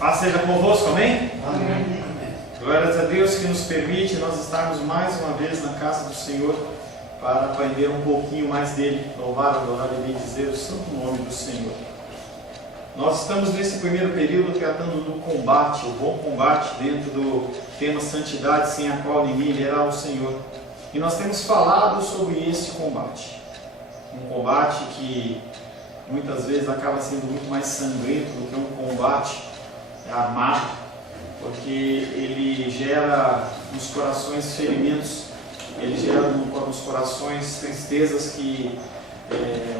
Paz seja convosco, amém? Amém. Glórias a Deus que nos permite nós estarmos mais uma vez na casa do Senhor para aprender um pouquinho mais dele, louvar, adorar e bendizer o santo nome do Senhor. Nós estamos nesse primeiro período tratando do combate, o bom combate dentro do tema santidade, sem a qual ninguém verá o Senhor. E nós temos falado sobre esse combate. Um combate que muitas vezes acaba sendo muito mais sangrento do que um combate armado, porque ele gera nos corações ferimentos, ele gera nos corações tristezas que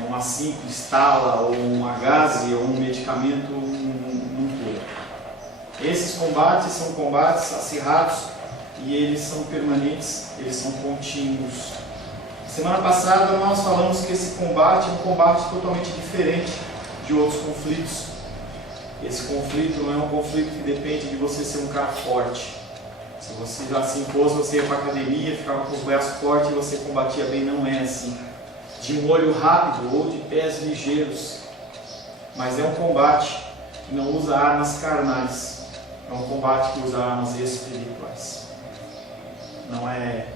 uma simples tala, ou uma gaze, ou um medicamento não cura. Esses combates são combates acirrados e eles são permanentes, eles são contínuos. Semana passada nós falamos que esse combate é um combate totalmente diferente de outros conflitos. Esse conflito não é um conflito que depende de você ser um cara forte. Se você já se impôs, você ia para a academia, ficava com os braços fortes e você combatia bem, não é assim. De um olho rápido ou de pés ligeiros. Mas é um combate que não usa armas carnais. É um combate que usa armas espirituais. Não é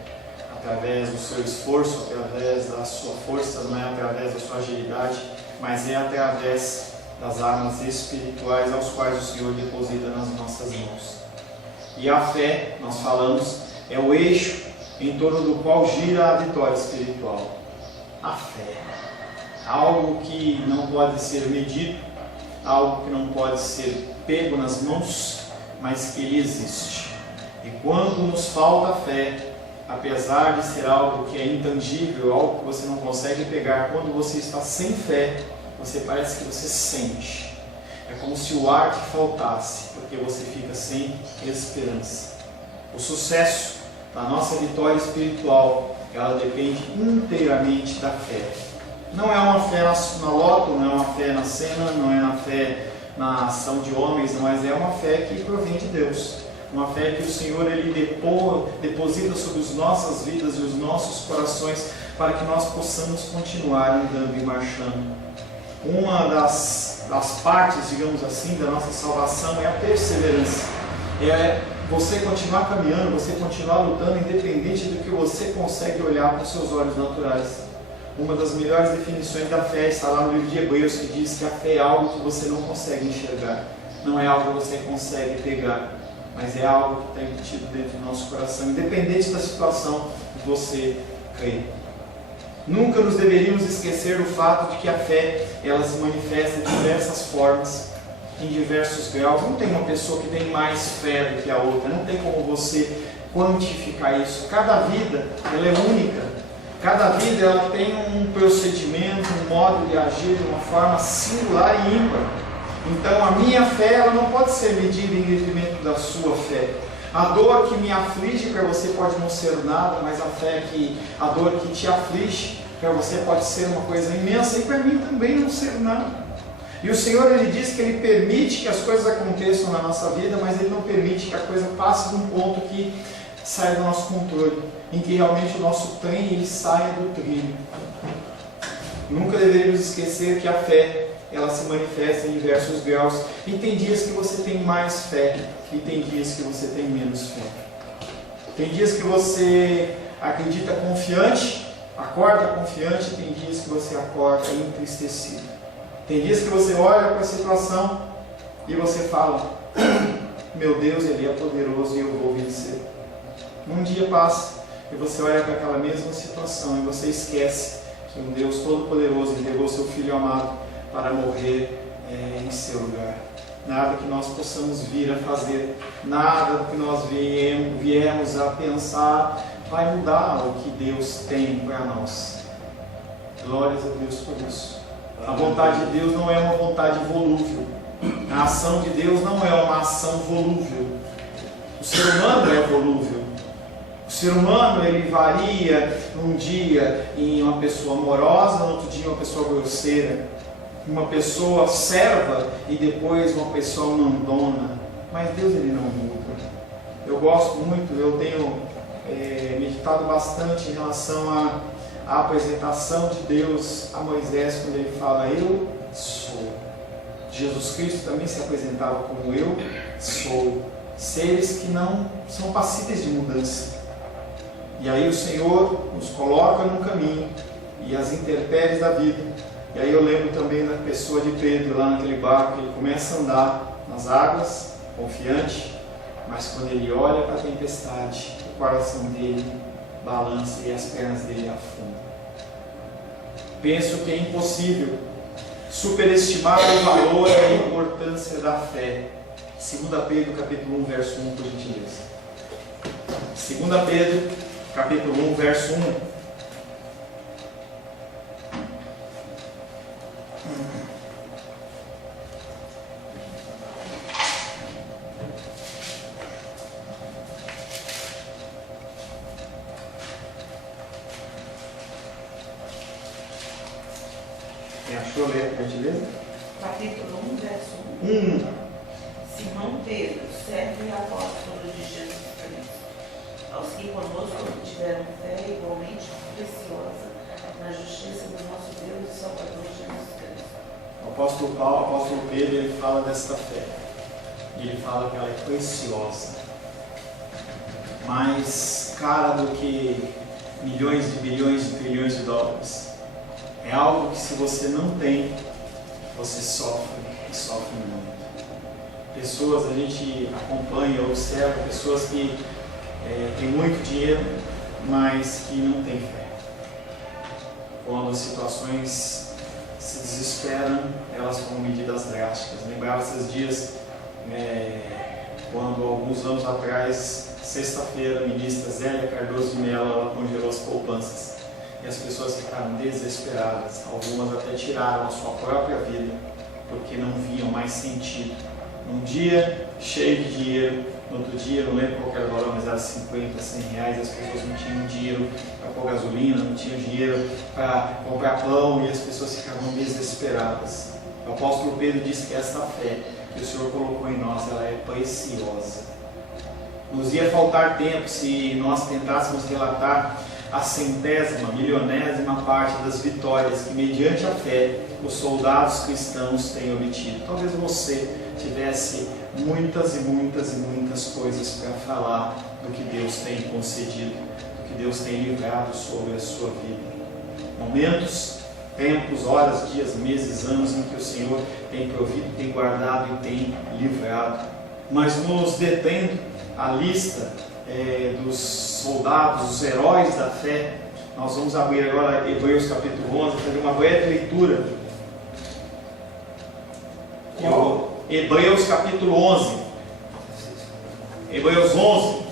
através do seu esforço, através da sua força, não é através da sua agilidade, mas é através das armas espirituais aos quais o Senhor deposita nas nossas mãos. E a fé, nós falamos, é o eixo em torno do qual gira a vitória espiritual. A fé, algo que não pode ser medido, algo que não pode ser pego nas mãos, mas que ele existe. E quando nos falta a fé, apesar de ser algo que é intangível, algo que você não consegue pegar, quando você está sem fé, você parece que você sente. É como se o ar te faltasse, porque você fica sem esperança. O sucesso da nossa vitória espiritual, ela depende inteiramente da fé. Não é uma fé na loto, não é uma fé na cena, não é uma fé na ação de homens, mas é uma fé que provém de Deus. Uma fé que o Senhor ele deposita sobre as nossas vidas e os nossos corações para que nós possamos continuar andando e marchando. Uma das partes, digamos assim, da nossa salvação é a perseverança. É você continuar caminhando, você continuar lutando, independente do que você consegue olhar com os seus olhos naturais. Uma das melhores definições da fé está lá no livro de Hebreus, que diz que a fé é algo que você não consegue enxergar. Não é algo que você consegue pegar, mas é algo que está embutido dentro do nosso coração, independente da situação que você crê. Nunca nos deveríamos esquecer do fato de que a fé, ela se manifesta de diversas formas, em diversos graus. Não tem uma pessoa que tem mais fé do que a outra, não tem como você quantificar isso. Cada vida, ela é única. Cada vida, ela tem um procedimento, um modo de agir de uma forma singular e ímpar. Então, a minha fé, ela não pode ser medida em detrimento da sua fé. A dor que me aflige para você pode não ser nada, mas a dor que te aflige para você pode ser uma coisa imensa e para mim também não ser nada. E o Senhor ele diz que Ele permite que as coisas aconteçam na nossa vida, mas Ele não permite que a coisa passe de um ponto que saia do nosso controle, em que realmente o nosso trem ele saia do trilho. Nunca deveríamos esquecer que a fé ela se manifesta em diversos graus, e tem dias que você tem mais fé, e tem dias que você tem menos fé. Tem dias que você acredita confiante, acorda confiante, e tem dias que você acorda entristecido. Tem dias que você olha para a situação e você fala, meu Deus, Ele é poderoso e eu vou vencer. Um dia passa e você olha para aquela mesma situação e você esquece que um Deus todo-poderoso entregou seu Filho amado para morrer em seu lugar. Nada que nós possamos vir a fazer, nada que nós viemos a pensar vai mudar o que Deus tem para nós. Glórias a Deus por isso. A vontade de Deus não é uma vontade volúvel. A ação de Deus não é uma ação volúvel. O ser humano é volúvel. O ser humano ele varia num dia em uma pessoa amorosa, no outro dia uma pessoa grosseira, uma pessoa serva e depois uma pessoa mandona. Mas Deus ele não muda. Eu gosto muito, eu tenho meditado bastante em relação à apresentação de Deus a Moisés quando ele fala, eu sou. Jesus Cristo também se apresentava como eu sou, seres que não são passíveis de mudança. E aí o Senhor nos coloca num caminho e as intempéries da vida. E aí eu lembro também da pessoa de Pedro lá naquele barco, ele começa a andar nas águas, confiante, mas quando ele olha para a tempestade, o coração dele balança e as pernas dele afundam. Penso que é impossível superestimar o valor e a importância da fé. 2 Pedro capítulo 1, verso 1, por gentileza. 2 Pedro capítulo 1, verso 1. Quem achou, ler, por gentileza? Capítulo 1, verso 1. 1. Simão Pedro, servo e apóstolo de Jesus Cristo, aos que conosco tiveram fé igualmente preciosa na justiça do nosso Deus e Salvador Jesus Cristo. O apóstolo Paulo, o apóstolo Pedro, ele fala desta fé. E ele fala que ela é preciosa, mais cara do que milhões de bilhões de trilhões de dólares. É algo que, se você não tem, você sofre e sofre muito. Pessoas, a gente acompanha, observa pessoas que têm muito dinheiro, mas que não têm fé. Quando as situações se desesperam, elas tomam medidas drásticas. Lembrava esses dias, quando alguns anos atrás, sexta-feira, a ministra Zélia Cardoso de Mello, ela congelou as poupanças. E as pessoas ficaram desesperadas. Algumas até tiraram a sua própria vida, porque não viam mais sentido. Num dia cheio de dinheiro, no outro dia, não lembro qual era o valor, mas era 50, 100 reais, as pessoas não tinham dinheiro para pôr gasolina, não tinham dinheiro para comprar pão, e as pessoas ficavam desesperadas. O apóstolo Pedro disse que essa fé que o Senhor colocou em nós, ela é preciosa. Nos ia faltar tempo se nós tentássemos relatar a centésima, milionésima parte das vitórias que, mediante a fé, os soldados cristãos têm obtido. Talvez você tivesse muitas e muitas e muitas coisas para falar do que Deus tem concedido, do que Deus tem livrado sobre a sua vida. Momentos, tempos, horas, dias, meses, anos em que o Senhor tem provido, tem guardado e tem livrado. Mas nos detendo a lista dos soldados, os heróis da fé, nós vamos abrir agora Hebreus capítulo 11, fazer uma breve leitura. Hebreus capítulo 11. Hebreus 11.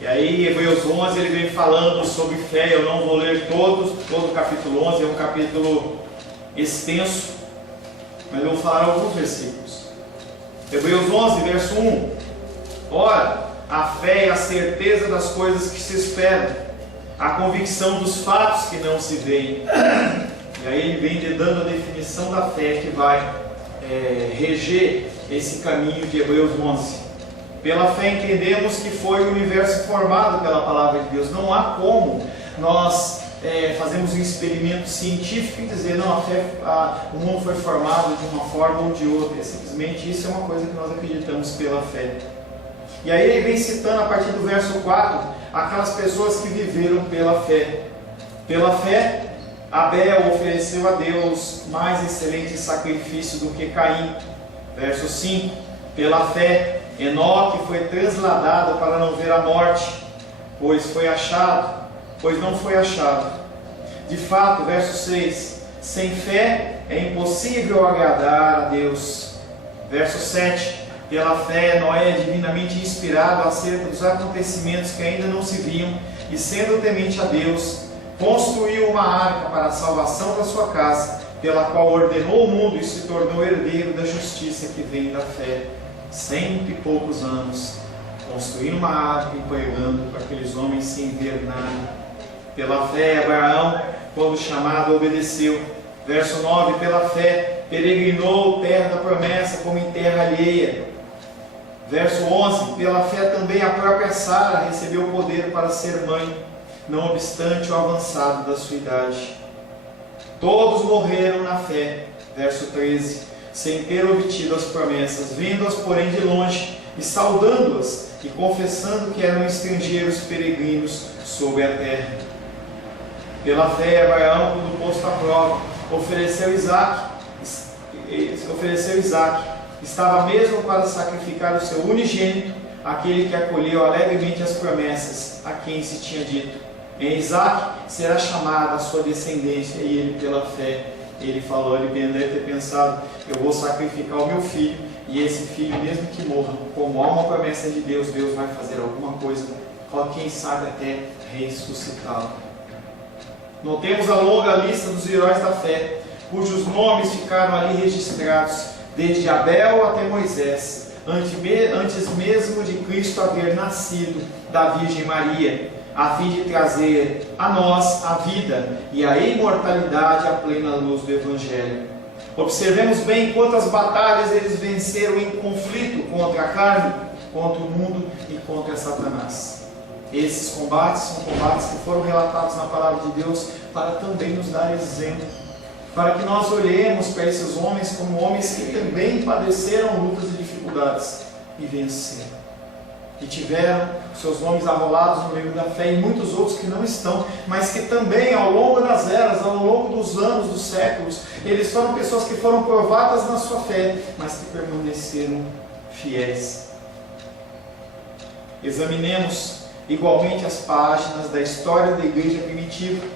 E aí, Hebreus 11, ele vem falando sobre fé. Eu não vou ler todo o capítulo 11, é um capítulo extenso, mas eu vou falar alguns versículos. Hebreus 11, verso 1. Ora, a fé é a certeza das coisas que se esperam, a convicção dos fatos que não se veem. E aí ele vem dando a definição da fé que vai reger esse caminho de Hebreus 11. Pela fé entendemos que foi o universo formado pela palavra de Deus. Não há como nós fazermos um experimento científico e dizer, não, o mundo foi formado de uma forma ou de outra. Simplesmente isso é uma coisa que nós acreditamos pela fé. E aí ele vem citando a partir do verso 4, aquelas pessoas que viveram pela fé. Pela fé, Abel ofereceu a Deus mais excelente sacrifício do que Caim. Verso 5, pela fé, Enoque foi trasladado para não ver a morte, pois não foi achado. De fato, verso 6, sem fé é impossível agradar a Deus. Verso 7, pela fé, Noé é divinamente inspirado acerca dos acontecimentos que ainda não se viam, e sendo temente a Deus, construiu uma arca para a salvação da sua casa, pela qual ordenou o mundo e se tornou herdeiro da justiça que vem da fé. 100 e poucos anos, construindo uma arca e pregando para aqueles homens sem ver nada. Pela fé, Abraão, quando chamado, obedeceu. Verso 9, pela fé, peregrinou terra da promessa como em terra alheia. Verso 11, pela fé também a própria Sara recebeu o poder para ser mãe, não obstante o avançado da sua idade. Todos morreram na fé, verso 13, sem ter obtido as promessas, vendo-as porém de longe, e saudando-as, e confessando que eram estrangeiros peregrinos sobre a terra. Pela fé, Abraão, quando posto à prova, ofereceu Isaque, estava mesmo para sacrificar o seu unigênito, aquele que acolheu alegremente as promessas, a quem se tinha dito: em Isaque será chamada a sua descendência. E ele, pela fé, ele falou, ele deve ter pensado: eu vou sacrificar o meu filho, e esse filho, mesmo que morra, como há uma promessa de Deus, Deus vai fazer alguma coisa, quem sabe até ressuscitá-lo. Notemos a longa lista dos heróis da fé, cujos nomes ficaram ali registrados, desde Abel até Moisés, antes mesmo de Cristo haver nascido da Virgem Maria, a fim de trazer a nós a vida e a imortalidade à plena luz do Evangelho. Observemos bem quantas batalhas eles venceram em conflito contra a carne, contra o mundo e contra Satanás. Esses combates são combates que foram relatados na palavra de Deus para também nos dar exemplo, para que nós olhemos para esses homens como homens que também padeceram lutas e dificuldades e venceram. E tiveram seus nomes arrolados no livro da fé, e muitos outros que não estão, mas que também ao longo das eras, ao longo dos anos, dos séculos, eles foram pessoas que foram provadas na sua fé, mas que permaneceram fiéis. Examinemos igualmente as páginas da história da igreja primitiva.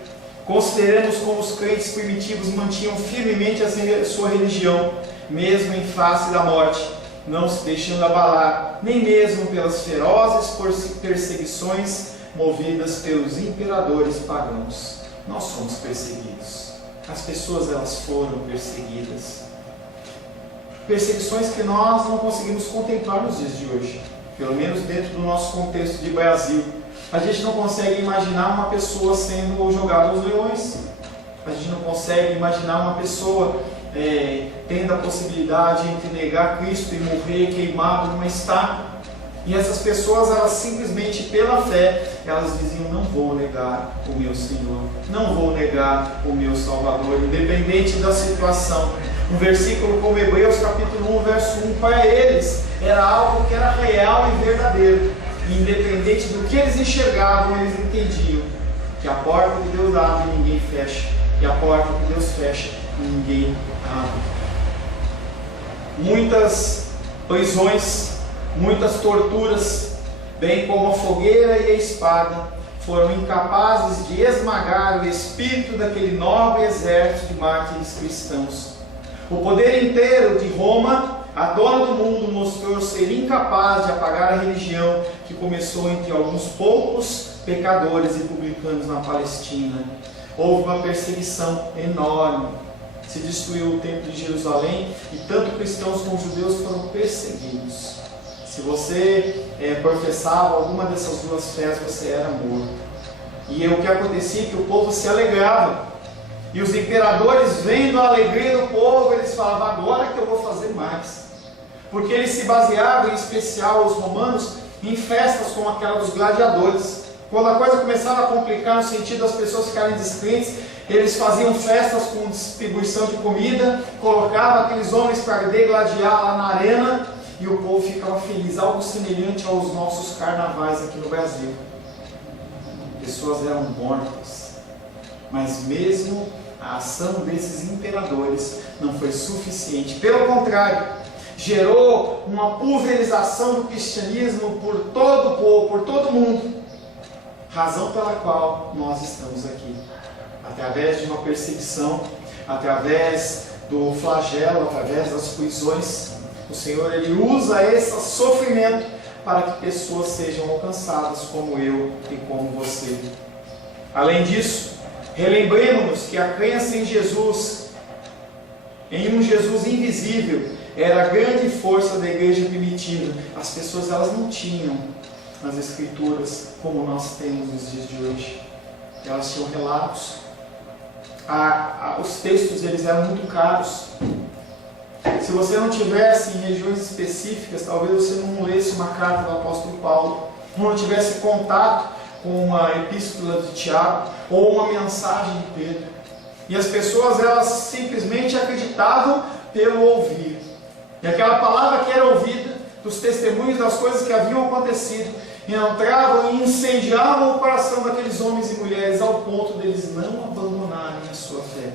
Consideremos como os crentes primitivos mantinham firmemente a sua religião, mesmo em face da morte, não se deixando abalar, nem mesmo pelas ferozes perseguições movidas pelos imperadores pagãos. Nós somos perseguidos. As pessoas, elas foram perseguidas. Perseguições que nós não conseguimos contemplar nos dias de hoje, pelo menos dentro do nosso contexto de Brasil. A gente não consegue imaginar uma pessoa sendo jogada aos leões. A gente não consegue imaginar uma pessoa tendo a possibilidade entre negar Cristo e morrer queimado numa estaca. E essas pessoas, elas simplesmente pela fé, elas diziam: não vou negar o meu Senhor, não vou negar o meu Salvador, independente da situação. Um versículo como Hebreus capítulo 1, verso 1, para eles era algo que era real e verdadeiro. E independente do que eles enxergavam, eles entendiam que a porta que Deus abre, ninguém fecha, e a porta que Deus fecha, ninguém abre. Muitas prisões, muitas torturas, bem como a fogueira e a espada, foram incapazes de esmagar o espírito daquele nobre exército de mártires cristãos. O poder inteiro de Roma, a dona do mundo, mostrou ser incapaz de apagar a religião que começou entre alguns poucos pecadores e publicanos na Palestina. Houve uma perseguição enorme. Se destruiu o templo de Jerusalém e tanto cristãos como judeus foram perseguidos. Se você professava alguma dessas duas fés, você era morto. E o que acontecia é que o povo se alegrava. E os imperadores, vendo a alegria do povo, eles falavam: agora que eu vou fazer mais. Porque eles se baseavam, em especial os romanos, em festas como aquela dos gladiadores. Quando a coisa começava a complicar no sentido das pessoas ficarem descrentes, eles faziam festas com distribuição de comida, colocavam aqueles homens para degladiar lá na arena, e o povo ficava feliz, algo semelhante aos nossos carnavais aqui no Brasil. Pessoas eram mortas, mas mesmo a ação desses imperadores não foi suficiente. Pelo contrário, gerou uma pulverização do cristianismo por todo o povo, por todo o mundo. Razão pela qual nós estamos aqui. Através de uma perseguição, através do flagelo, através das prisões, o Senhor, Ele usa esse sofrimento para que pessoas sejam alcançadas como eu e como você. Além disso, relembremos-nos que a crença em Jesus, em um Jesus invisível, era a grande força da igreja primitiva. As pessoas, elas não tinham as escrituras como nós temos nos dias de hoje. Elas tinham relatos. Os textos, eles eram muito caros. Se você não tivesse em regiões específicas, talvez você não lesse uma carta do apóstolo Paulo, não tivesse contato com uma epístola de Tiago ou uma mensagem de Pedro. E as pessoas, elas simplesmente acreditavam pelo ouvir. E aquela palavra que era ouvida, dos testemunhos das coisas que haviam acontecido, entravam e incendiavam o coração daqueles homens e mulheres, ao ponto deles não abandonarem a sua fé.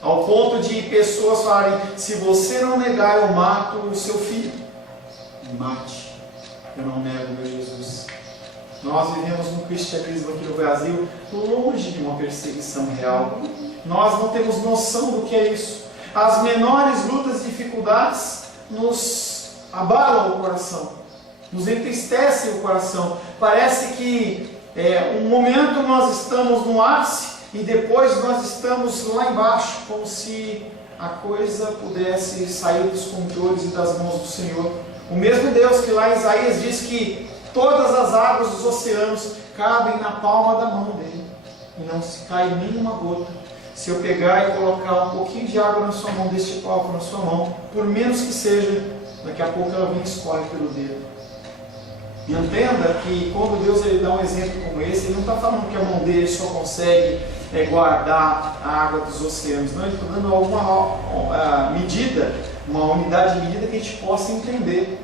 Ao ponto de pessoas falarem: se você não negar, eu mato o seu filho. Mate. Eu não nego meu Jesus. Nós vivemos um cristianismo aqui no Brasil longe de uma perseguição real. Nós não temos noção do que é isso. As menores lutas e dificuldades nos abalam o coração, nos entristecem o coração. Parece que um momento nós estamos no ápice e depois nós estamos lá embaixo, como se a coisa pudesse sair dos controles e das mãos do Senhor. O mesmo Deus que lá em Isaías diz que todas as águas dos oceanos cabem na palma da mão dele e não se cai nenhuma gota. Se eu pegar e colocar um pouquinho de água na sua mão, deste copo na sua mão, por menos que seja, daqui a pouco ela vem e escorre pelo dedo. E entenda que quando Deus ele dá um exemplo como esse, Ele não está falando que a mão dele só consegue guardar a água dos oceanos. Não, Ele está dando alguma medida, uma unidade de medida que a gente possa entender.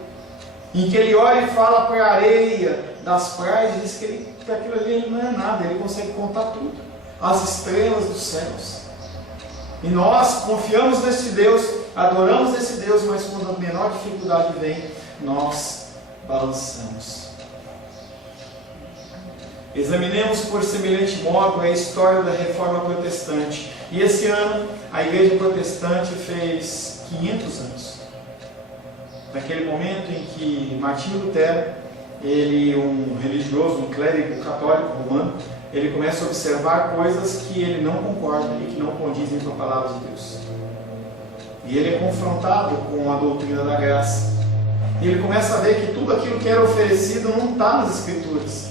Em que Ele olha e fala para a areia das praias e diz que aquilo ali ele não é nada, Ele consegue contar tudo. As estrelas dos céus. E nós confiamos nesse Deus, adoramos esse Deus, mas quando a menor dificuldade vem, nós balançamos. Examinemos por semelhante modo a história da Reforma Protestante. E esse ano a Igreja Protestante fez 500 anos. Naquele momento em que Martinho Lutero, ele, um religioso, um clérigo católico romano, ele começa a observar coisas que ele não concorda e que não condizem com a palavra de Deus. E ele é confrontado com a doutrina da graça. E ele começa a ver que tudo aquilo que era oferecido não está nas Escrituras.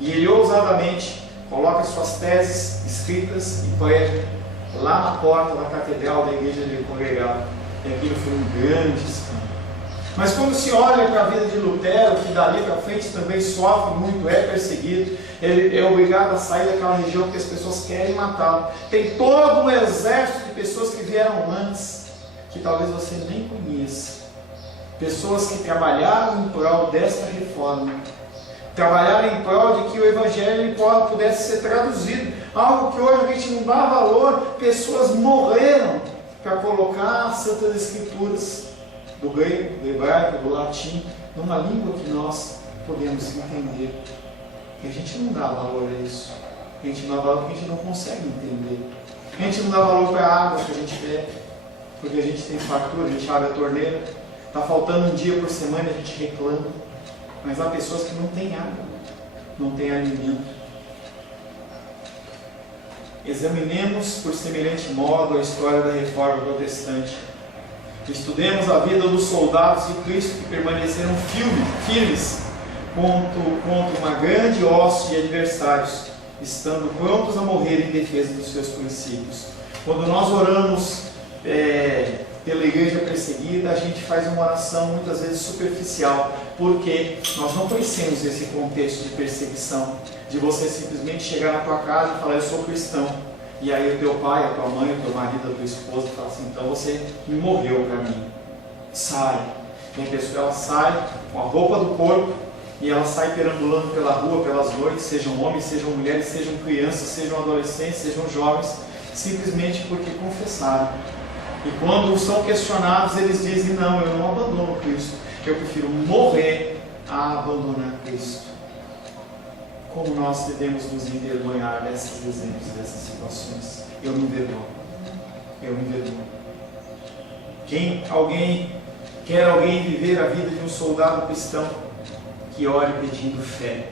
E ele ousadamente coloca suas teses escritas e prega lá na porta da catedral da igreja onde ele congregava. E aquilo foi um grande escândalo. Mas quando se olha para a vida de Lutero, que dali para frente também sofre muito, é perseguido, ele é obrigado a sair daquela região porque as pessoas querem matá-lo. Tem todo um exército de pessoas que vieram antes, que talvez você nem conheça. Pessoas que trabalharam em prol desta reforma, trabalharam em prol de que o Evangelho pudesse ser traduzido. Algo que hoje a gente não dá valor. Pessoas morreram para colocar as Santas Escrituras do grego, do hebraico, do latim, numa língua que nós podemos entender. E a gente não dá valor a isso. A gente não dá valor porque a gente não consegue entender. A gente não dá valor para a água que a gente bebe, porque a gente tem fartura, a gente abre a torneira, está faltando um dia por semana, a gente reclama. Mas há pessoas que não têm água, não têm alimento. Examinemos por semelhante modo a história da Reforma Protestante. Estudemos a vida dos soldados de Cristo que permaneceram firmes contra uma grande hoste de adversários, estando prontos a morrer em defesa dos seus princípios. Quando nós oramos pela igreja perseguida, a gente faz uma oração muitas vezes superficial, porque nós não conhecemos esse contexto de perseguição, de você simplesmente chegar na tua casa e falar: eu sou cristão. E aí o teu pai, a tua mãe, o teu marido, a tua esposa fala assim: então você morreu para mim. Sai. E a pessoa ela sai com a roupa do corpo e ela sai perambulando pela rua, pelas noites, sejam homens, sejam mulheres, sejam crianças, sejam adolescentes, sejam jovens, simplesmente porque confessaram. E quando são questionados, eles dizem: não, eu não abandono Cristo, eu prefiro morrer a abandonar Cristo. Como nós devemos nos envergonhar desses exemplos, dessas situações. Eu me envergonho. Eu me envergonho. Quer alguém viver a vida de um soldado cristão, que ore pedindo fé.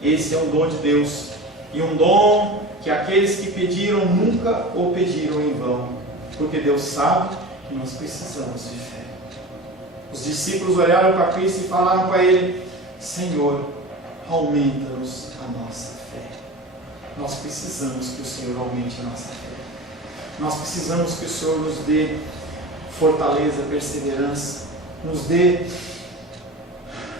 Esse é um dom de Deus. E um dom que aqueles que pediram nunca o pediram em vão. Porque Deus sabe que nós precisamos de fé. Os discípulos olharam para Cristo e falaram para Ele: Senhor, aumenta-nos a nossa fé. Nós precisamos que o Senhor aumente a nossa fé. Nós precisamos que o Senhor nos dê fortaleza, perseverança, nos dê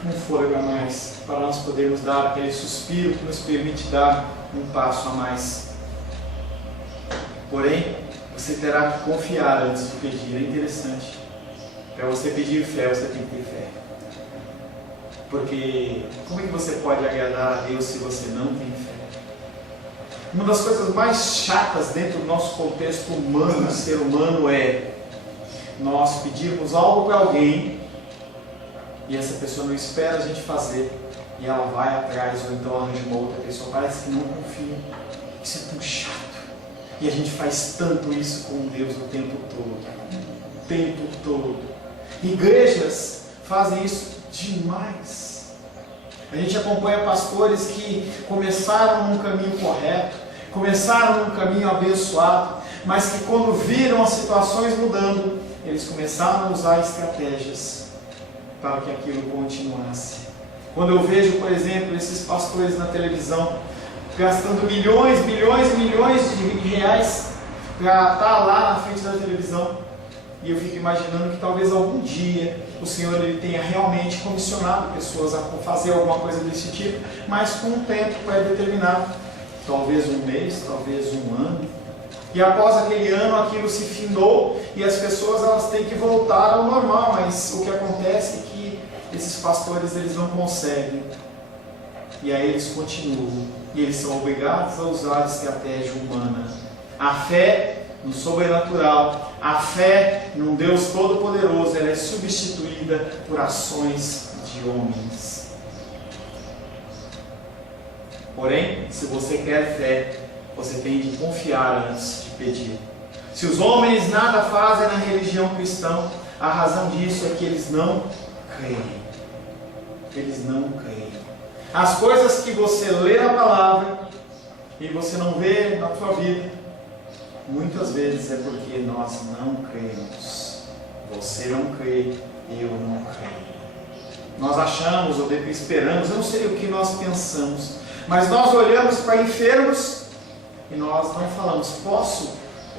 um fôlego a mais, para nós podermos dar aquele suspiro que nos permite dar um passo a mais. Porém, você terá que confiar antes de pedir. É interessante. Para você pedir fé, você tem que ter fé. Porque como é que você pode agradar a Deus se você não tem fé? Uma das coisas mais chatas dentro do nosso contexto humano, ser humano, é nós pedirmos algo para alguém e essa pessoa não espera a gente fazer e ela vai atrás ou então arranja uma outra pessoa, parece que não confia. Isso é tão chato. E a gente faz tanto isso com Deus o tempo todo. O tempo todo. Igrejas fazem isso demais. A gente acompanha pastores que começaram num caminho correto, começaram num caminho abençoado, mas que quando viram as situações mudando, eles começaram a usar estratégias para que aquilo continuasse. Quando eu vejo, por exemplo, esses pastores na televisão gastando milhões de reais para estar lá na frente da televisão, e eu fico imaginando que talvez algum dia o Senhor ele tenha realmente comissionado pessoas a fazer alguma coisa desse tipo, mas com um tempo pré-determinado, talvez um mês, talvez um ano, e após aquele ano aquilo se findou e as pessoas elas têm que voltar ao normal, mas o que acontece é que esses pastores eles não conseguem, e aí eles continuam, e eles são obrigados a usar a estratégia humana. A fé no sobrenatural, a fé num Deus Todo-Poderoso, ela é substituída por ações de homens. Porém, se você quer fé, você tem de confiar antes de pedir. Se os homens nada fazem na religião cristã, a razão disso é que eles não creem. Eles não creem. As coisas que você lê na palavra e você não vê na tua vida, muitas vezes é porque nós não cremos. Você não crê, eu não creio. Nós achamos ou esperamos, eu não sei o que nós pensamos, mas nós olhamos para enfermos e nós não falamos: posso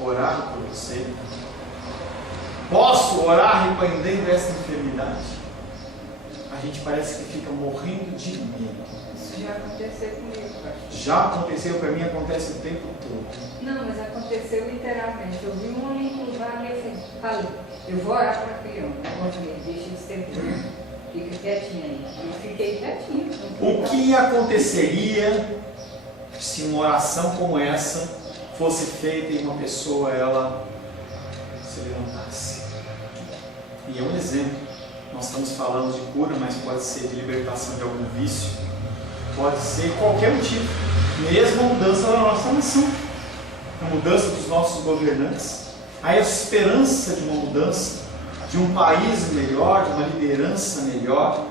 orar por você? Posso orar repreendendo essa enfermidade? A gente parece que fica morrendo de medo. Isso já aconteceu comigo, pastor. Já aconteceu, para mim acontece o tempo todo. Não, mas aconteceu literalmente. Eu vi um homem curvar e eu falei: eu vou orar para aquele homem. Deixa de ser burro. Fica quietinho aí. Eu fiquei quietinho. O que aconteceria se uma oração como essa fosse feita e uma pessoa ela se levantasse? E é um exemplo. Nós estamos falando de cura, mas pode ser de libertação de algum vício, pode ser qualquer motivo, mesmo a mudança da nossa nação, a mudança dos nossos governantes, a esperança de uma mudança, de um país melhor, de uma liderança melhor.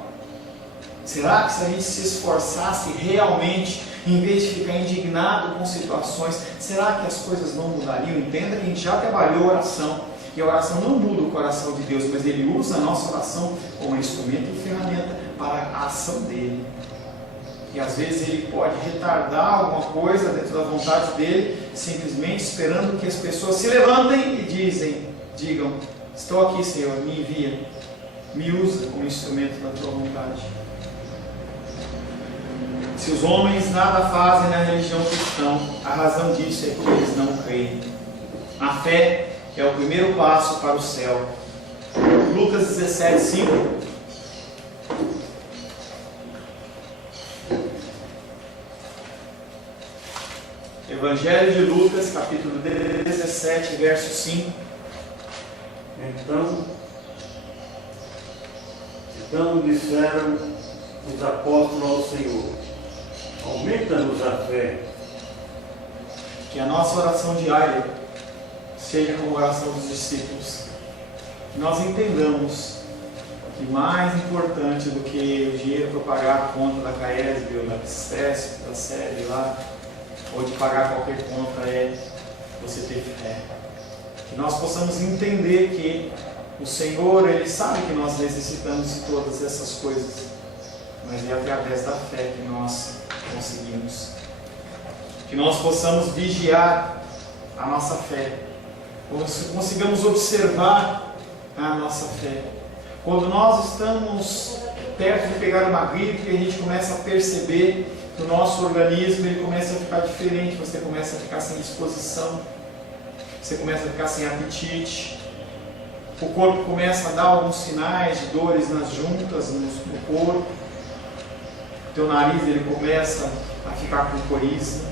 Será que se a gente se esforçasse realmente, em vez de ficar indignado com situações, será que as coisas não mudariam? Entenda que a gente já trabalhou oração, e a oração não muda o coração de Deus, mas Ele usa a nossa oração como instrumento e ferramenta para a ação dEle. E às vezes Ele pode retardar alguma coisa dentro da vontade dEle, simplesmente esperando que as pessoas se levantem e digam: estou aqui, Senhor, me envia, me usa como instrumento da Tua vontade. Se os homens nada fazem na religião cristã, a razão disso é que eles não creem. A fé é o primeiro passo para o céu. Lucas 17, 5. Evangelho de Lucas, capítulo 17, verso 5. Então disseram os apóstolos ao Senhor: aumenta-nos a fé. Que a nossa oração diária seja como a oração dos discípulos. Que nós entendamos que mais importante do que o dinheiro para pagar a conta da CAESB, ou da CESP, da SEB lá, ou de pagar qualquer conta, é você ter fé. Que nós possamos entender que o Senhor, Ele sabe que nós necessitamos de todas essas coisas, mas é através da fé que nós conseguimos. Que nós possamos vigiar a nossa fé, consigamos observar a nossa fé. Quando nós estamos perto de pegar uma gripe, a gente começa a perceber que o nosso organismo ele começa a ficar diferente, você começa a ficar sem disposição. você começa a ficar sem apetite, o corpo começa a dar alguns sinais de dores nas juntas, no corpo, o teu nariz ele começa a ficar com coriza,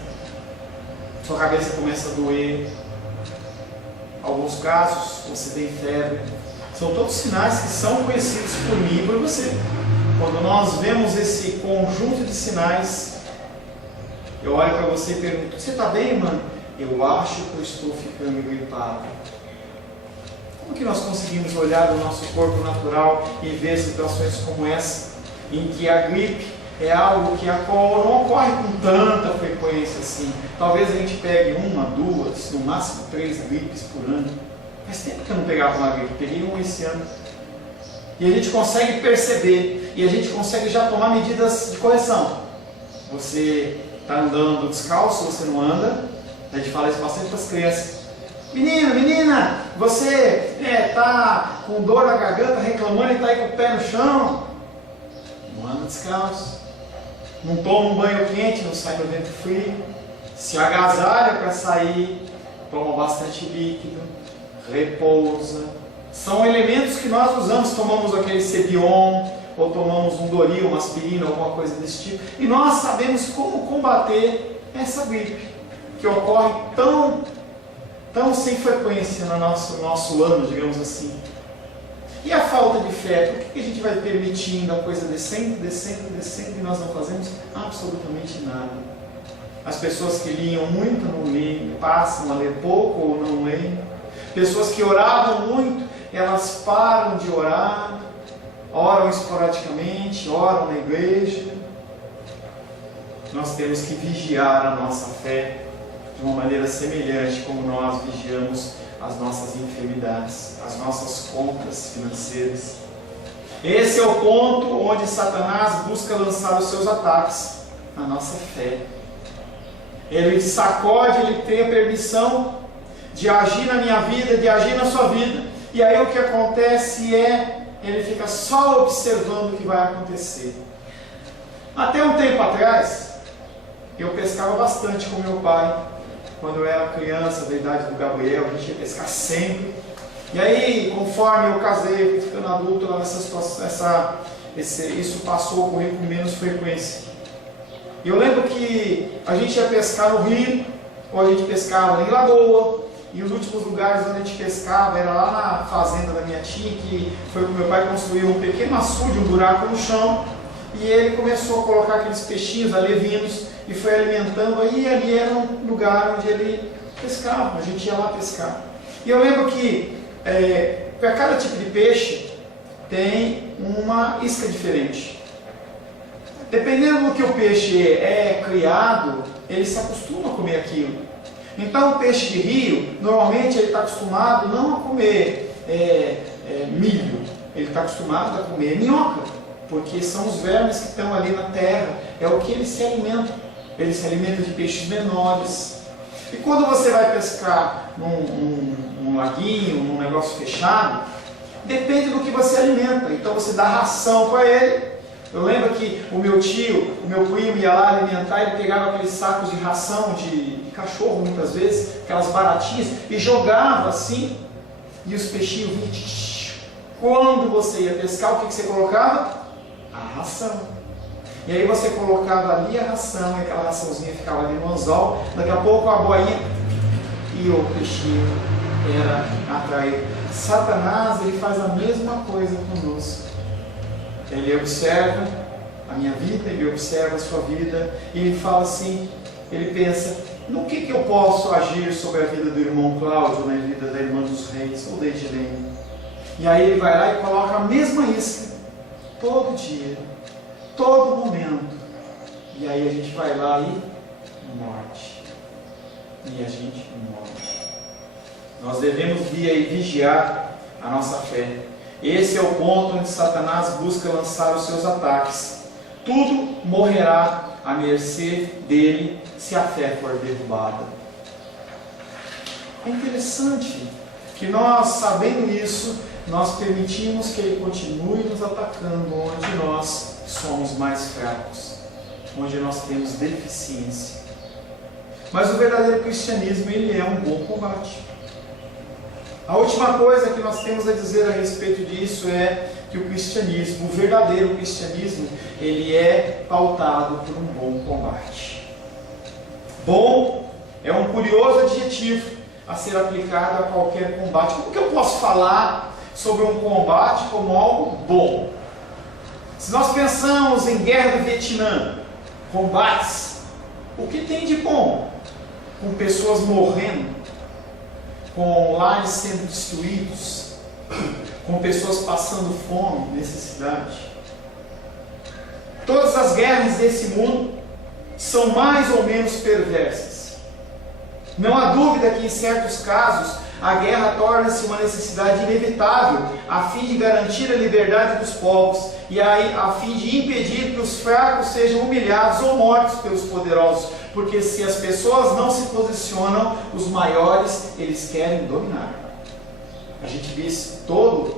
sua cabeça começa a doer, alguns casos você tem febre, são todos sinais que são conhecidos por mim e por você. Quando nós vemos esse conjunto de sinais, eu olho para você e pergunto: você está bem, mano? Eu acho que eu estou ficando gripado. Como que nós conseguimos olhar o nosso corpo natural e ver situações como essa, em que a gripe é algo que não ocorre com tanta frequência assim? Talvez a gente pegue 1, 2, no máximo 3 gripes por ano. Faz tempo que eu não pegava uma gripe, peguei uma esse ano. E a gente consegue perceber, e a gente consegue já tomar medidas de correção. Você está andando descalço, você não anda. A gente fala isso bastante para as crianças. Menino, menina, você está com dor na garganta, reclamando e está aí com o pé no chão. Não anda descalço. Não toma um banho quente, não sai no vento frio. Se agasalha para sair, toma bastante líquido, repousa. São elementos que nós usamos, tomamos aquele Cebion, ou tomamos um Doril, uma aspirina, alguma coisa desse tipo. E nós sabemos como combater essa gripe, que ocorre tão sem frequência no nosso ano, digamos assim. E a falta de fé, por que a gente vai permitindo a coisa descendo e nós não fazemos absolutamente nada? As pessoas que liam muito não leem, passam a ler pouco ou não leem. Pessoas que oravam muito, elas param de orar, oram esporadicamente, oram na igreja. Nós temos que vigiar a nossa fé de uma maneira semelhante como nós vigiamos as nossas enfermidades, as nossas contas financeiras. Esse é o ponto onde Satanás busca lançar os seus ataques na nossa fé. Ele sacode, ele tem a permissão de agir na minha vida, de agir na sua vida. E aí o que acontece é, ele fica só observando o que vai acontecer. Até um tempo atrás, eu pescava bastante com meu pai. Quando eu era criança, da idade do Gabriel, a gente ia pescar sempre. E aí, conforme eu casei, fui ficando adulto, nessa situação, isso passou a ocorrer com menos frequência. E eu lembro que a gente ia pescar no rio, ou a gente pescava em lagoa, e os últimos lugares onde a gente pescava era lá na fazenda da minha tia, que foi quando meu pai construiu um pequeno açude, um buraco no chão, e ele começou a colocar aqueles peixinhos alevinos, e foi alimentando, aí ali era um lugar onde ele pescava, a gente ia lá pescar. E eu lembro que para cada tipo de peixe tem uma isca diferente. Dependendo do que o peixe é criado, ele se acostuma a comer aquilo. Então o peixe de rio, normalmente ele está acostumado não a comer milho, ele está acostumado a comer minhoca, porque são os vermes que estão ali na terra, é o que ele se alimenta. Ele se alimenta de peixes menores. E quando você vai pescar num laguinho, num negócio fechado, depende do que você alimenta. Então você dá ração para ele. Eu lembro que o meu tio, o meu primo ia lá alimentar, ele pegava aqueles sacos de ração de cachorro muitas vezes, aquelas baratinhas, e jogava assim, e os peixinhos vinham. Quando você ia pescar, o que você colocava? A ração. E aí você colocava ali a ração, e aquela raçãozinha ficava ali no anzol, daqui a pouco a boinha e o peixinho era atraído. Satanás, ele faz a mesma coisa conosco. Ele observa a minha vida, ele observa a sua vida, e ele fala assim, ele pensa, no que eu posso agir sobre a vida do irmão Cláudio, na vida da irmã dos reis, ou da Edilene? E aí ele vai lá e coloca a mesma isca, todo dia, todo momento. E aí a gente vai lá e morte. E a gente morre. Nós devemos vigiar a nossa fé. Esse é o ponto onde Satanás busca lançar os seus ataques. Tudo morrerá à mercê dele se a fé for derrubada. É interessante que nós, sabendo isso, nós permitimos que ele continue nos atacando onde nós somos mais fracos, onde nós temos deficiência. Mas o verdadeiro cristianismo, ele é um bom combate. A última coisa que nós temos a dizer a respeito disso é que o cristianismo, o verdadeiro cristianismo, ele é pautado por um bom combate. Bom é um curioso adjetivo a ser aplicado a qualquer combate. Como que eu posso falar sobre um combate como algo bom? Se nós pensamos em guerra do Vietnã, combates, o que tem de bom? Com pessoas morrendo, com lares sendo destruídos, com pessoas passando fome, necessidade. Todas as guerras desse mundo são mais ou menos perversas. Não há dúvida que em certos casos a guerra torna-se uma necessidade inevitável a fim de garantir a liberdade dos povos e a fim de impedir que os fracos sejam humilhados ou mortos pelos poderosos, porque se as pessoas não se posicionam, os maiores eles querem dominar. A gente vê isso toda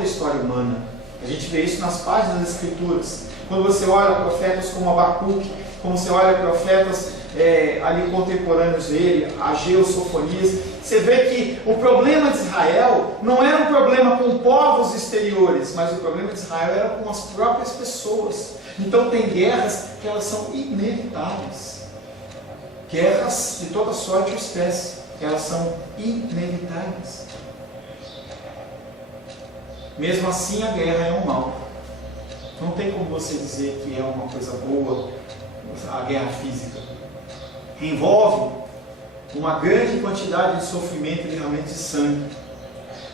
a história humana. A gente vê isso nas páginas das Escrituras. Quando você olha profetas como Abacuque, como você olha profetas ali contemporâneos dele, Ageu, Sofonias, você vê que o problema de Israel não era um problema com povos exteriores, mas o problema de Israel era com as próprias pessoas. Então tem guerras que elas são inevitáveis. Guerras de toda sorte ou espécie, elas são inevitáveis. Mesmo assim, a guerra é um mal. Não tem como você dizer que é uma coisa boa a guerra física. Envolve uma grande quantidade de sofrimento e realmente de sangue.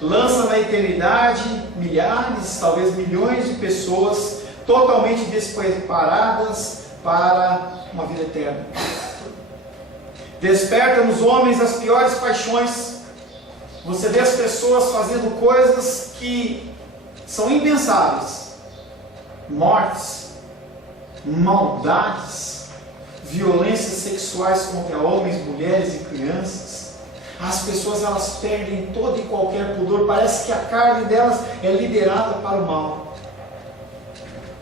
Lança na eternidade milhares, talvez milhões de pessoas totalmente despreparadas para uma vida eterna. Desperta nos homens as piores paixões. Você vê as pessoas fazendo coisas que são impensáveis. Mortes, maldades, violências sexuais contra homens, mulheres e crianças. As pessoas elas perdem todo e qualquer pudor. Parece que a carne delas é liderada para o mal.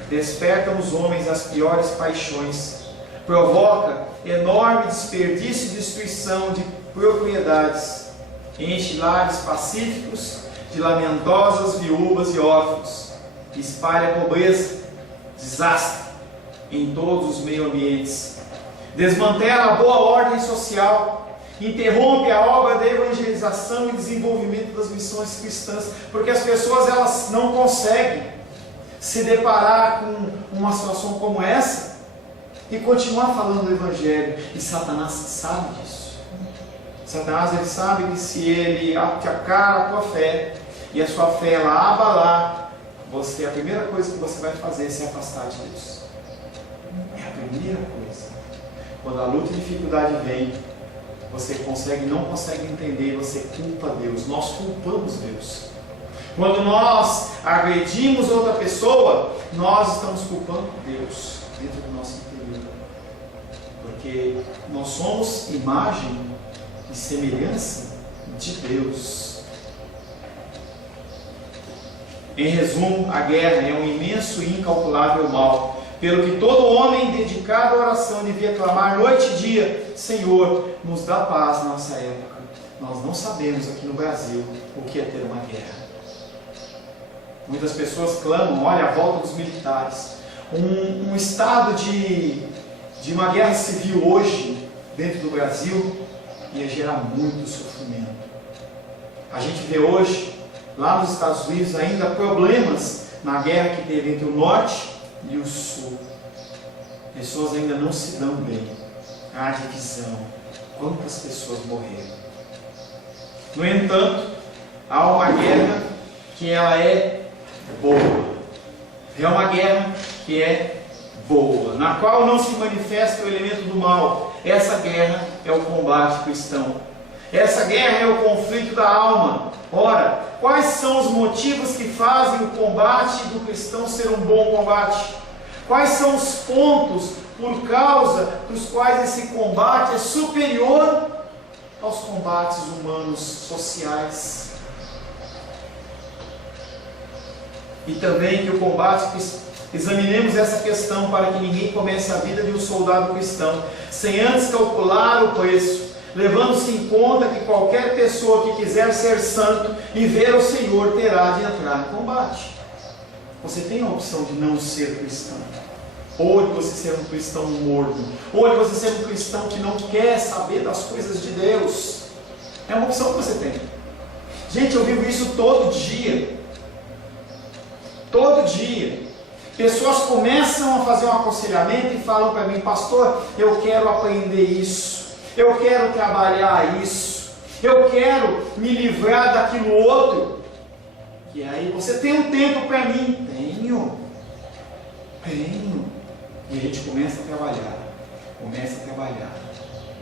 Desperta nos homens as piores paixões. Provoca enorme desperdício e destruição de propriedades. Enche lares pacíficos de lamentosas viúvas e órfãos. Espalha pobreza, desastre em todos os meio ambientes. Desmantela a boa ordem social. Interrompe a obra da evangelização e desenvolvimento das missões cristãs, porque as pessoas elas não conseguem se deparar com uma situação como essa e continuar falando do Evangelho. E Satanás sabe disso. Satanás ele sabe que se ele atacar a tua fé e a sua fé ela abalar, a primeira coisa que você vai fazer é se afastar de Deus. É a primeira coisa. Quando a luta e dificuldade vem, você não consegue entender, você culpa Deus. Nós culpamos Deus. Quando nós agredimos outra pessoa, nós estamos culpando Deus dentro do nosso interior. Porque nós somos imagem e semelhança de Deus. Em resumo, a guerra é um imenso e incalculável mal, pelo que todo homem dedicado à oração devia clamar noite e dia: Senhor, nos dá paz na nossa época. Nós não sabemos aqui no Brasil o que é ter uma guerra. Muitas pessoas clamam, olha, a volta dos militares. Um estado de uma guerra civil hoje, dentro do Brasil, ia gerar muito sofrimento. A gente vê hoje, lá nos Estados Unidos, ainda problemas na guerra que teve entre o norte e o sul. Pessoas ainda não se dão bem. Há divisão. Quantas pessoas morreram? No entanto, há uma guerra que ela é boa. É uma guerra que é boa, na qual não se manifesta o elemento do mal. Essa guerra é o combate cristão. Essa guerra é o conflito da alma. Ora, quais são os motivos que fazem o combate do cristão ser um bom combate? Quais são os pontos por causa dos quais esse combate é superior aos combates humanos, sociais? E também que o combate, examinemos essa questão para que ninguém comece a vida de um soldado cristão sem antes calcular o preço. levando-se em conta que qualquer pessoa que quiser ser santo e ver o Senhor terá de entrar em combate. Você tem a opção de não ser cristão, ou de você ser um cristão morno, ou de você ser um cristão que não quer saber das coisas de Deus. É uma opção que você tem. Gente, eu vivo isso todo dia. Todo dia. Pessoas começam a fazer um aconselhamento e falam para mim: pastor, eu quero aprender isso, eu quero trabalhar isso, eu quero me livrar daquilo outro. E aí, você tem um tempo para mim? Tenho. E a gente começa a trabalhar.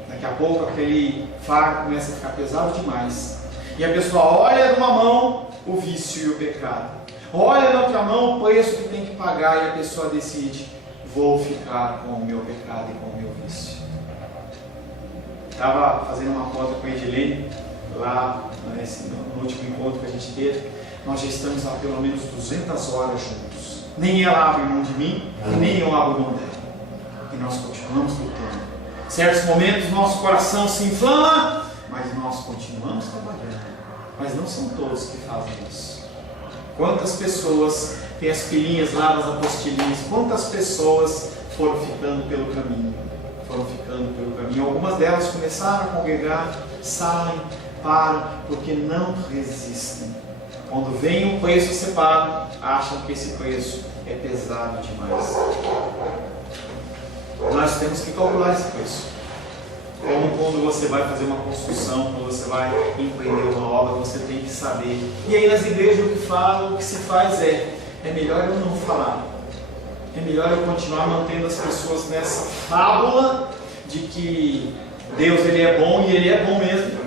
Daqui a pouco aquele fardo começa a ficar pesado demais. E a pessoa olha numa mão o vício e o pecado, olha na outra mão o preço que tem que pagar, e a pessoa decide: vou ficar com o meu pecado e com o meu vício. Estava fazendo uma conta com a Edilene lá no último encontro que a gente teve. Nós já estamos há pelo menos 200 horas juntos. Nem ela abre mão de mim, nem eu abro mão dela. E nós continuamos lutando. Em certos momentos nosso coração se inflama, mas nós continuamos trabalhando. Mas não são todos que fazem isso. Quantas pessoas têm as filhinhas lá das apostilinhas? Quantas pessoas foram ficando pelo caminho? Algumas delas começaram a congregar, saem, param, porque não resistem. Quando vem um preço a ser pago, acham que esse preço é pesado demais. Nós temos que calcular esse preço. Como quando você vai fazer uma construção, quando você vai empreender uma obra, você tem que saber. E aí nas igrejas o que falam, o que se faz é melhor eu não falar. É melhor eu continuar mantendo as pessoas nessa fábula de que Deus ele é bom, e Ele é bom mesmo,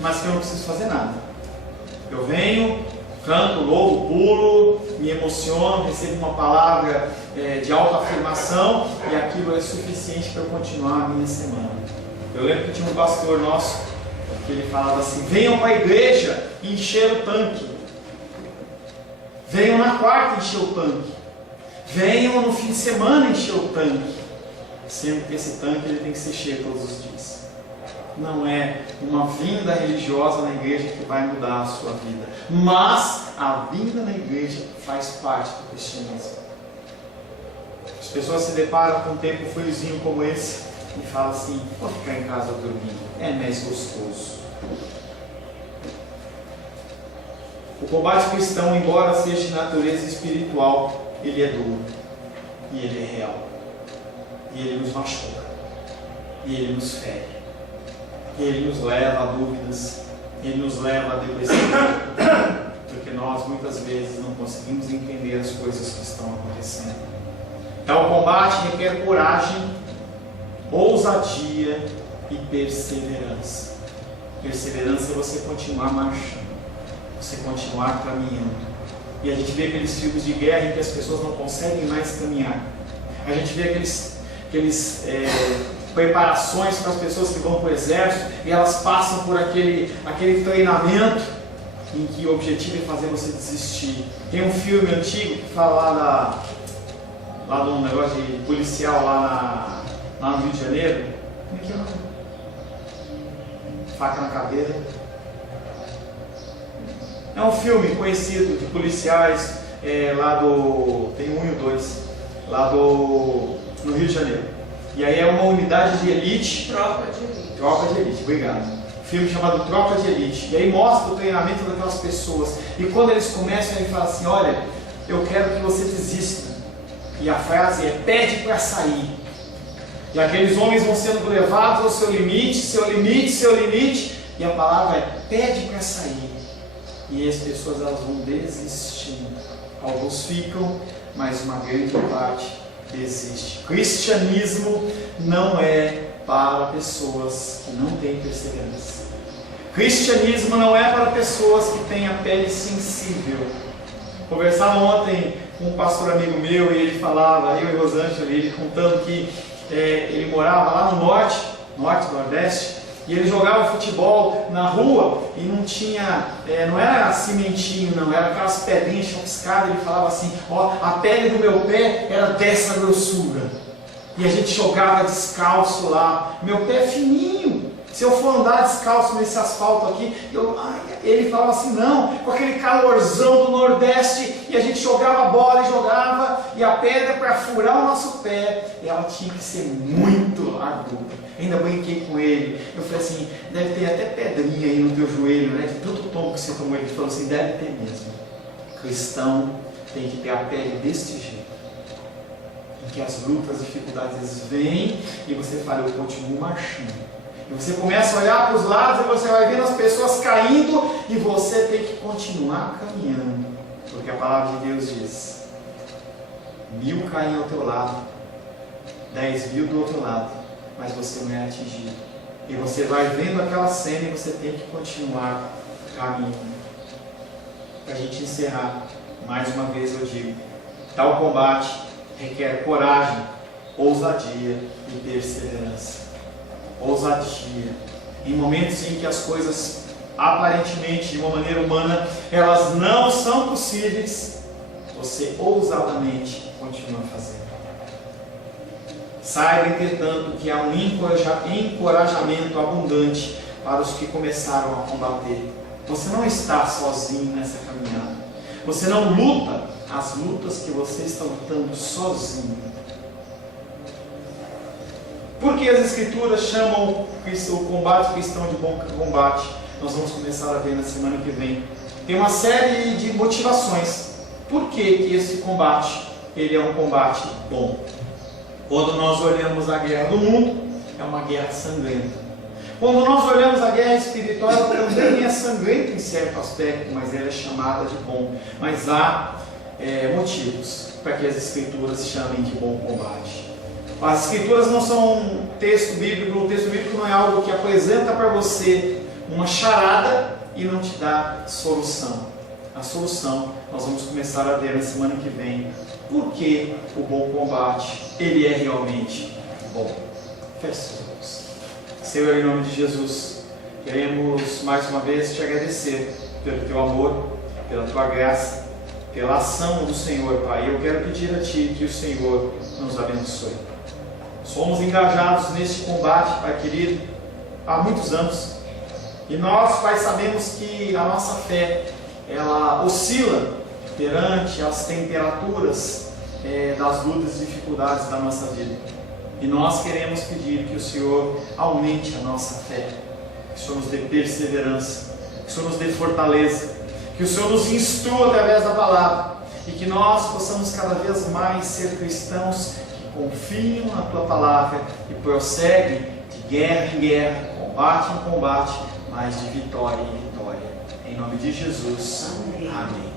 mas que eu não preciso fazer nada. Eu venho, canto, louvo, pulo, me emociono, recebo uma palavra de autoafirmação, e aquilo é suficiente para eu continuar a minha semana. Eu lembro que tinha um pastor nosso que ele falava assim: venham para a igreja encher o tanque, venham na quarta encher o tanque, venham no fim de semana encher o tanque, sendo que esse tanque ele tem que ser cheio todos os dias. Não é uma vinda religiosa na igreja que vai mudar a sua vida, mas a vinda na igreja faz parte do cristianismo. As pessoas se deparam com um tempo friozinho como esse e falam assim: vou ficar em casa dormindo, é mais gostoso. O combate cristão, embora seja de natureza espiritual, ele é duro, e ele é real, e ele nos machuca, e ele nos fere, e ele nos leva a dúvidas, ele nos leva a depressão, porque nós muitas vezes não conseguimos entender as coisas que estão acontecendo. Então o combate requer coragem, ousadia e perseverança. Perseverança é você continuar marchando, você continuar caminhando. E a gente vê aqueles filmes de guerra em que as pessoas não conseguem mais caminhar. A gente vê aqueles preparações para as pessoas que vão para o exército, e elas passam por aquele treinamento em que o objetivo é fazer você desistir. Tem um filme antigo que fala lá de um negócio de policial lá no Rio de Janeiro. Como é que é o nome? Faca na caveira. É um filme conhecido de policiais tem um e o 2, lá no Rio de Janeiro. E aí é uma unidade de elite. Tropa de elite, obrigado. Filme chamado Tropa de Elite. E aí mostra o treinamento daquelas pessoas. E quando eles começam, ele fala assim: olha, eu quero que você desista. E a frase é: pede para sair. E aqueles homens vão sendo levados ao seu limite, seu limite, seu limite. E a palavra é: pede para sair. E as pessoas elas vão desistindo. Alguns ficam, mas uma grande parte desiste. Cristianismo não é para pessoas que não têm perseverança. Cristianismo não é para pessoas que têm a pele sensível. Conversava ontem com um pastor amigo meu, e ele falava, eu e Rosângela, ele contando que ele morava lá no norte, nordeste, e ele jogava futebol na rua e não tinha, não era cimentinho não, era aquelas pedrinhas chapiscadas. Ele falava assim: ó, a pele do meu pé era dessa grossura, e a gente jogava descalço lá. Meu pé é fininho, Se eu for andar descalço nesse asfalto aqui, ele falava assim, não, com aquele calorzão do Nordeste, e a gente jogava a bola e jogava, e a pedra para furar o nosso pé, ela tinha que ser muito aguda. Ainda brinquei com ele, eu falei assim, deve ter até pedrinha aí no teu joelho, né? De tanto tombo que você tomou. Ele falou assim, deve ter mesmo. Cristão tem que ter a pele deste jeito, em que as lutas, as dificuldades vêm, e você fala, eu continuo marchando. E você começa a olhar para os lados e você vai vendo as pessoas caindo e você tem que continuar caminhando. Porque a palavra de Deus diz, 1000 caem ao teu lado, 10.000 do outro lado, mas você não é atingido. E você vai vendo aquela cena e você tem que continuar caminhando. Para a gente encerrar, mais uma vez eu digo, tal combate requer coragem, ousadia e perseverança. Ousadia. Em momentos em que as coisas, aparentemente, de uma maneira humana, elas não são possíveis, você ousadamente continua fazendo. Saiba, entretanto, que há um encorajamento abundante para os que começaram a combater. Você não está sozinho nessa caminhada. Você não luta as lutas que você está lutando sozinho. Por que as Escrituras chamam o combate cristão de bom combate? Nós vamos começar a ver na semana que vem. Tem uma série de motivações. Por que esse combate ele é um combate bom? Quando nós olhamos a guerra do mundo, é uma guerra sangrenta. Quando nós olhamos a guerra espiritual, ela também é sangrenta em certo aspecto, mas ela é chamada de bom. Mas há motivos para que as Escrituras chamem de bom combate. As Escrituras não são um texto bíblico. O texto bíblico não é algo que apresenta para você uma charada e não te dá solução. A solução nós vamos começar a ver na semana que vem. Por que o bom combate ele é realmente bom? Feche os olhos. Senhor, em nome de Jesus, queremos mais uma vez te agradecer pelo teu amor, pela tua graça, pela ação do Senhor, Pai. Eu quero pedir a Ti que o Senhor nos abençoe. Somos engajados neste combate, Pai querido, há muitos anos. E nós, Pai, sabemos que a nossa fé, ela oscila perante as temperaturas das lutas e dificuldades da nossa vida. E nós queremos pedir que o Senhor aumente a nossa fé, que o Senhor nos dê perseverança, que o Senhor nos dê fortaleza, que o Senhor nos instrua através da palavra e que nós possamos cada vez mais ser cristãos que confiam na Tua palavra e prosseguem de guerra em guerra, combate em combate, mas de vitória em vitória. Em nome de Jesus. Amém. Amém.